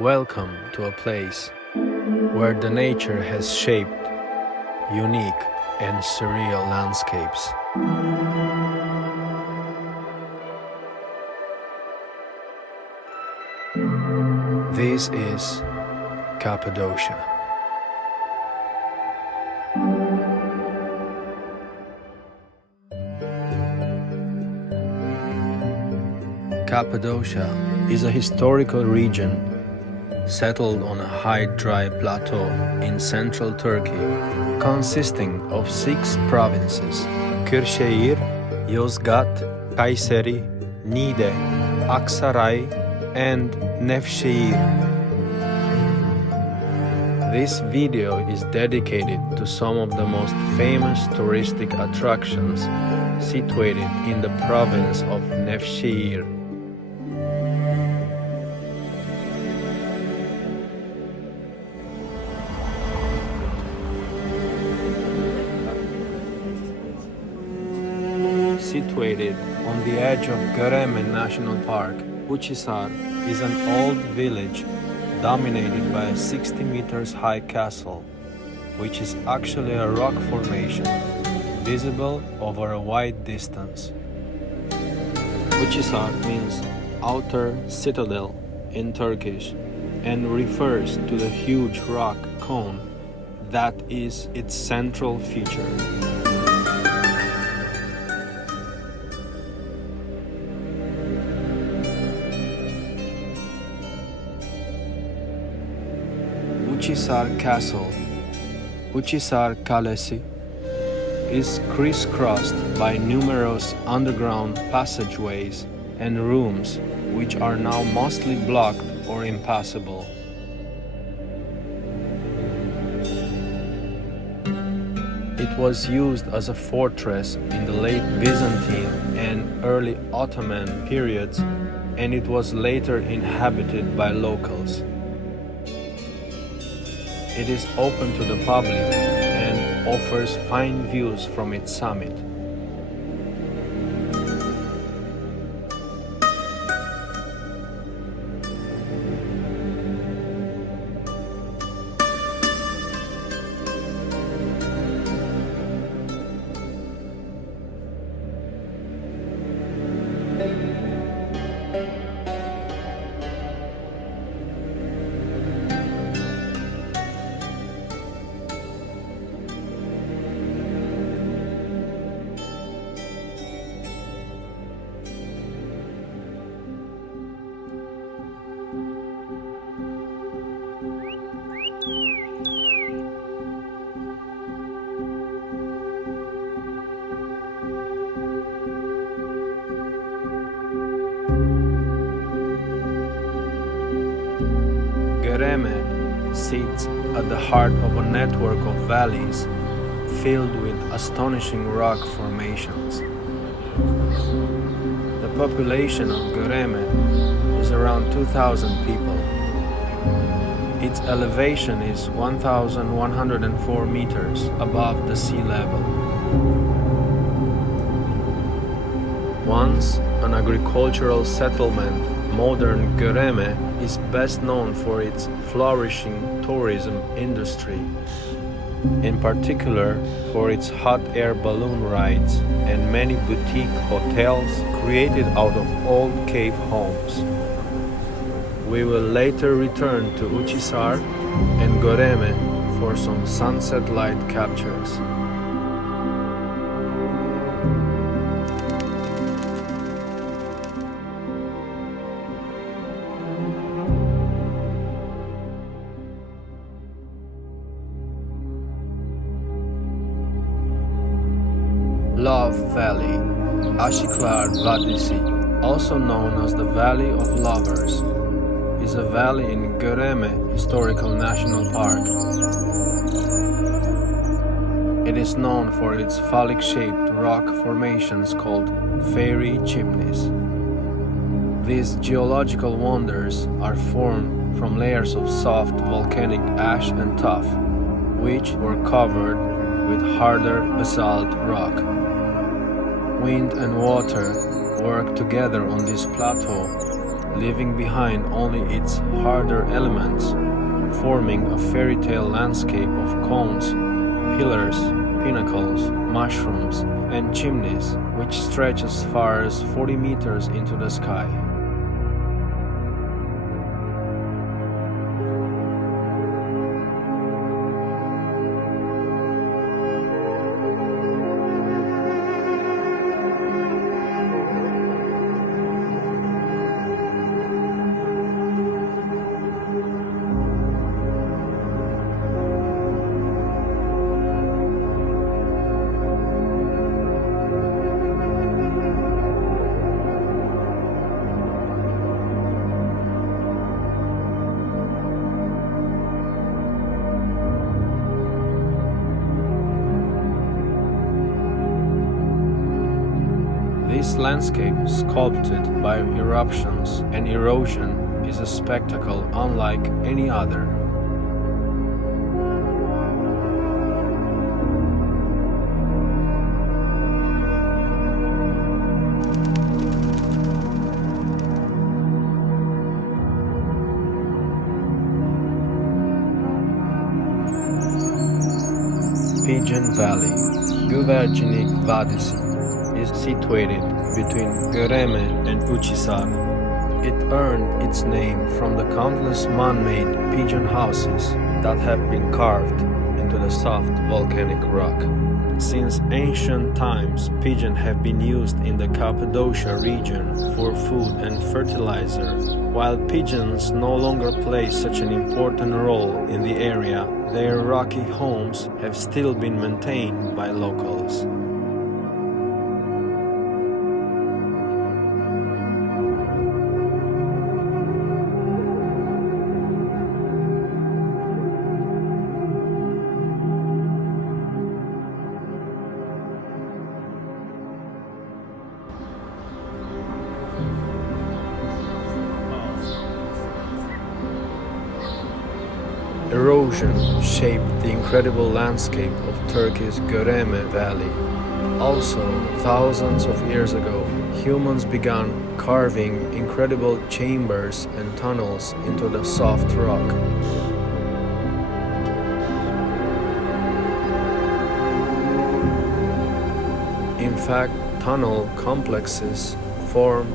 Welcome to a place where the nature has shaped unique and surreal landscapes. This is Cappadocia. Cappadocia is a historical region settled on a high dry plateau in central Turkey, consisting of 6 provinces: Kırşehir, Yozgat, Kayseri, Niğde, Aksaray, and Nevşehir. This video is dedicated to some of the most famous touristic attractions situated in the province of Nevşehir. Situated on the edge of Goreme National Park, Uchisar is an old village dominated by a 60 meters high castle, which is actually a rock formation visible over a wide distance. Uchisar means outer citadel in Turkish and refers to the huge rock cone that is its central feature. Uchisar Castle, Uchisar Kalesi, is crisscrossed by numerous underground passageways and rooms which are now mostly blocked or impassable. It was used as a fortress in the late Byzantine and early Ottoman periods, and it was later inhabited by locals. It is open to the public and offers fine views from its summit. Goreme sits at the heart of a network of valleys filled with astonishing rock formations. The population of Goreme is around 2,000 people. Its elevation is 1,104 meters above the sea level. Once an agricultural settlement, modern Goreme is best known for its flourishing tourism industry, in particular for its hot air balloon rides and many boutique hotels created out of old cave homes. We will later return to Uchisar and Goreme for some sunset light captures. Love Valley, Uchisar Vadisi, also known as the Valley of Lovers, is a valley in Goreme Historical National Park. It is known for its phallic-shaped rock formations called fairy chimneys. These geological wonders are formed from layers of soft volcanic ash and tuff, which were covered with harder basalt rock. Wind and water work together on this plateau leaving behind only its harder elements, forming a fairy tale landscape of cones, pillars, pinnacles, mushrooms, and chimneys, which stretch as far as 40 meters into the sky. This landscape, sculpted by eruptions and erosion, is a spectacle unlike any other. Pigeon Valley, Güvercinik Vadisi, is situated between Goreme and Uchisar. It earned its name from the countless man-made pigeon houses that have been carved into the soft volcanic rock. Since ancient times, pigeons have been used in the Cappadocia region for food and fertilizer. While pigeons no longer play such an important role in the area, their rocky homes have still been maintained by locals. Erosion shaped the incredible landscape of Turkey's Goreme Valley. Also, thousands of years ago, humans began carving incredible chambers and tunnels into the soft rock. In fact, tunnel complexes form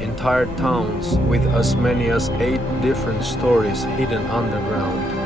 entire towns with as many as 8 different stories hidden underground.